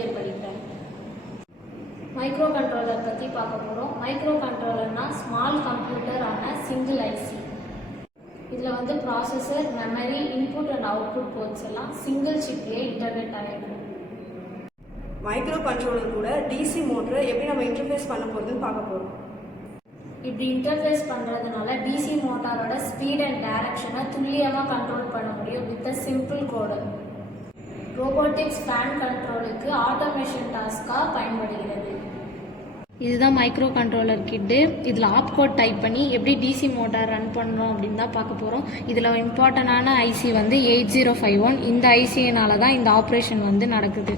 Year படிக்கிறேன். Micro controller பற்றி பார்க்க போகிறோம். மைக்ரோ கண்ட்ரோலர்னா ஸ்மால் கம்ப்யூட்டர் ஆன சிங்கிள் ஐசி. இதில் வந்து processor, memory, input and output ports எல்லாம் சிங்கிள் சிப்லேயே இன்டர்நெட் ஆகிருக்கும். மைக்ரோ கண்ட்ரோலர் கூட டிசி மோட்டரை எப்படி நம்ம இன்டர்ஃபேஸ் பண்ண போகிறதுன்னு பார்க்க போகிறோம். இப்படி இன்டர்ஃபேஸ் பண்ணுறதுனால டிசி மோட்டாரோட ஸ்பீட் அண்ட் டைரக்ஷனை துல்லியமாக கண்ட்ரோல் பண்ண முடியும் with a simple code. Robotics fan கண்ட்ரோலுக்கு ஆட்டோமேஷன் டாஸ்காக பயன்படுகிறது. இதுதான் மைக்ரோ கண்ட்ரோலர் கிட்டு. இதில் ஆப் கோட் டைப் பண்ணி எப்படி டிசி மோட்டார் ரன் பண்ணுறோம் அப்படின்னு தான் பார்க்க போகிறோம். இதில் இம்பார்ட்டண்டான ஐசி வந்து 8051. இந்த ஐசியினால தான் இந்த ஆப்ரேஷன் வந்து நடக்குது.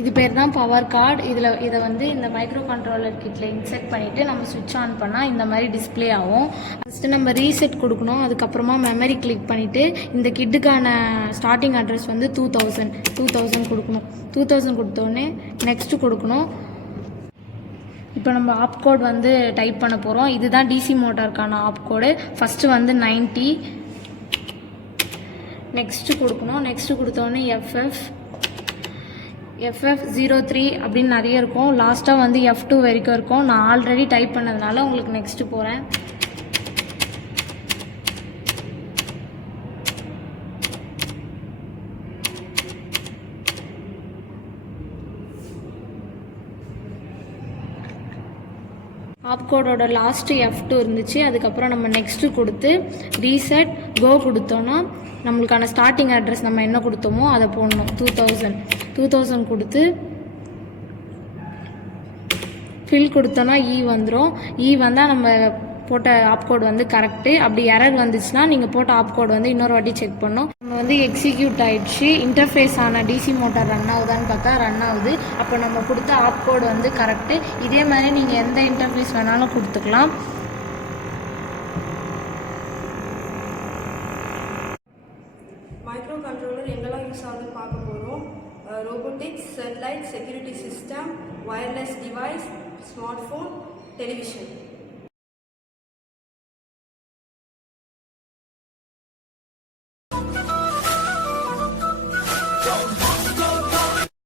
இது பேர் தான் பவர் கார்டு. இதை வந்து இந்த மைக்ரோ கண்ட்ரோலர் கிட்டில் இன்செர்ட் பண்ணிவிட்டு நம்ம சுவிட்ச் ஆன் பண்ணால் இந்த மாதிரி டிஸ்பிளே ஆகும். ஃபஸ்ட்டு நம்ம ரீசெட் கொடுக்கணும். அதுக்கப்புறமா மெமரி கிளிக் பண்ணிவிட்டு இந்த கிட்டுக்கான ஸ்டார்டிங் அட்ரஸ் வந்து 2000 கொடுக்கணும். 2000 கொடுத்தோடனே நெக்ஸ்ட்டு கொடுக்கணும். இப்போ நம்ம ஆப் கோட் வந்து டைப் பண்ண போகிறோம். இதுதான் டிசி மோட்டாருக்கான ஆப் கோடு. ஃபஸ்ட்டு வந்து 90, நெக்ஸ்ட்டு கொடுக்கணும். நெக்ஸ்ட்டு கொடுத்தோடனே FF03 அப்படின்னு நிறைய இருக்கும். லாஸ்ட்டாக வந்து F2 வரைக்கும் இருக்கும். நான் ஆல்ரெடி டைப் பண்ணதுனால உங்களுக்கு நெக்ஸ்ட்டு போகிறேன். ஆப் கோடோட லாஸ்ட்டு F2 இருந்துச்சு. அதுக்கப்புறம் நம்ம நெக்ஸ்ட்டு கொடுத்து ரீசெட் கோ கொடுத்தோன்னா நம்மளுக்கான ஸ்டார்டிங் அட்ரஸ் நம்ம என்ன கொடுத்தோமோ அதை போடணும். 2000 கொடுத்து ஃபில் கொடுத்தோன்னா வந்துடும். வந்தால் நம்ம போட்ட ஆப் கோட் வந்து கரெக்டு. அப்படி எரர் வந்துச்சுன்னா நீங்கள் போட்ட ஆப் கோட் வந்து இன்னொரு வாட்டி செக் பண்ணோம். நம்ம வந்து எக்ஸிக்யூட் ஆகிடுச்சு. இன்டர்ஃபேஸ் ஆன டிசி மோட்டார் ரன் ஆகுதான்னு பார்த்தா ரன் ஆகுது. அப்போ நம்ம கொடுத்த ஆப் கோட் வந்து கரெக்டு. இதே மாதிரி நீங்கள் எந்த இன்டர்ஃபேஸ் வேணாலும் கொடுத்துக்கலாம். மைக்ரோ கண்ட்ரோலர் எங்கெல்லாம் யூஸ் ஆகுதுன்னு பார்க்க போகிறோம். Robotics, satellite, security system, wireless device, smart phone, television.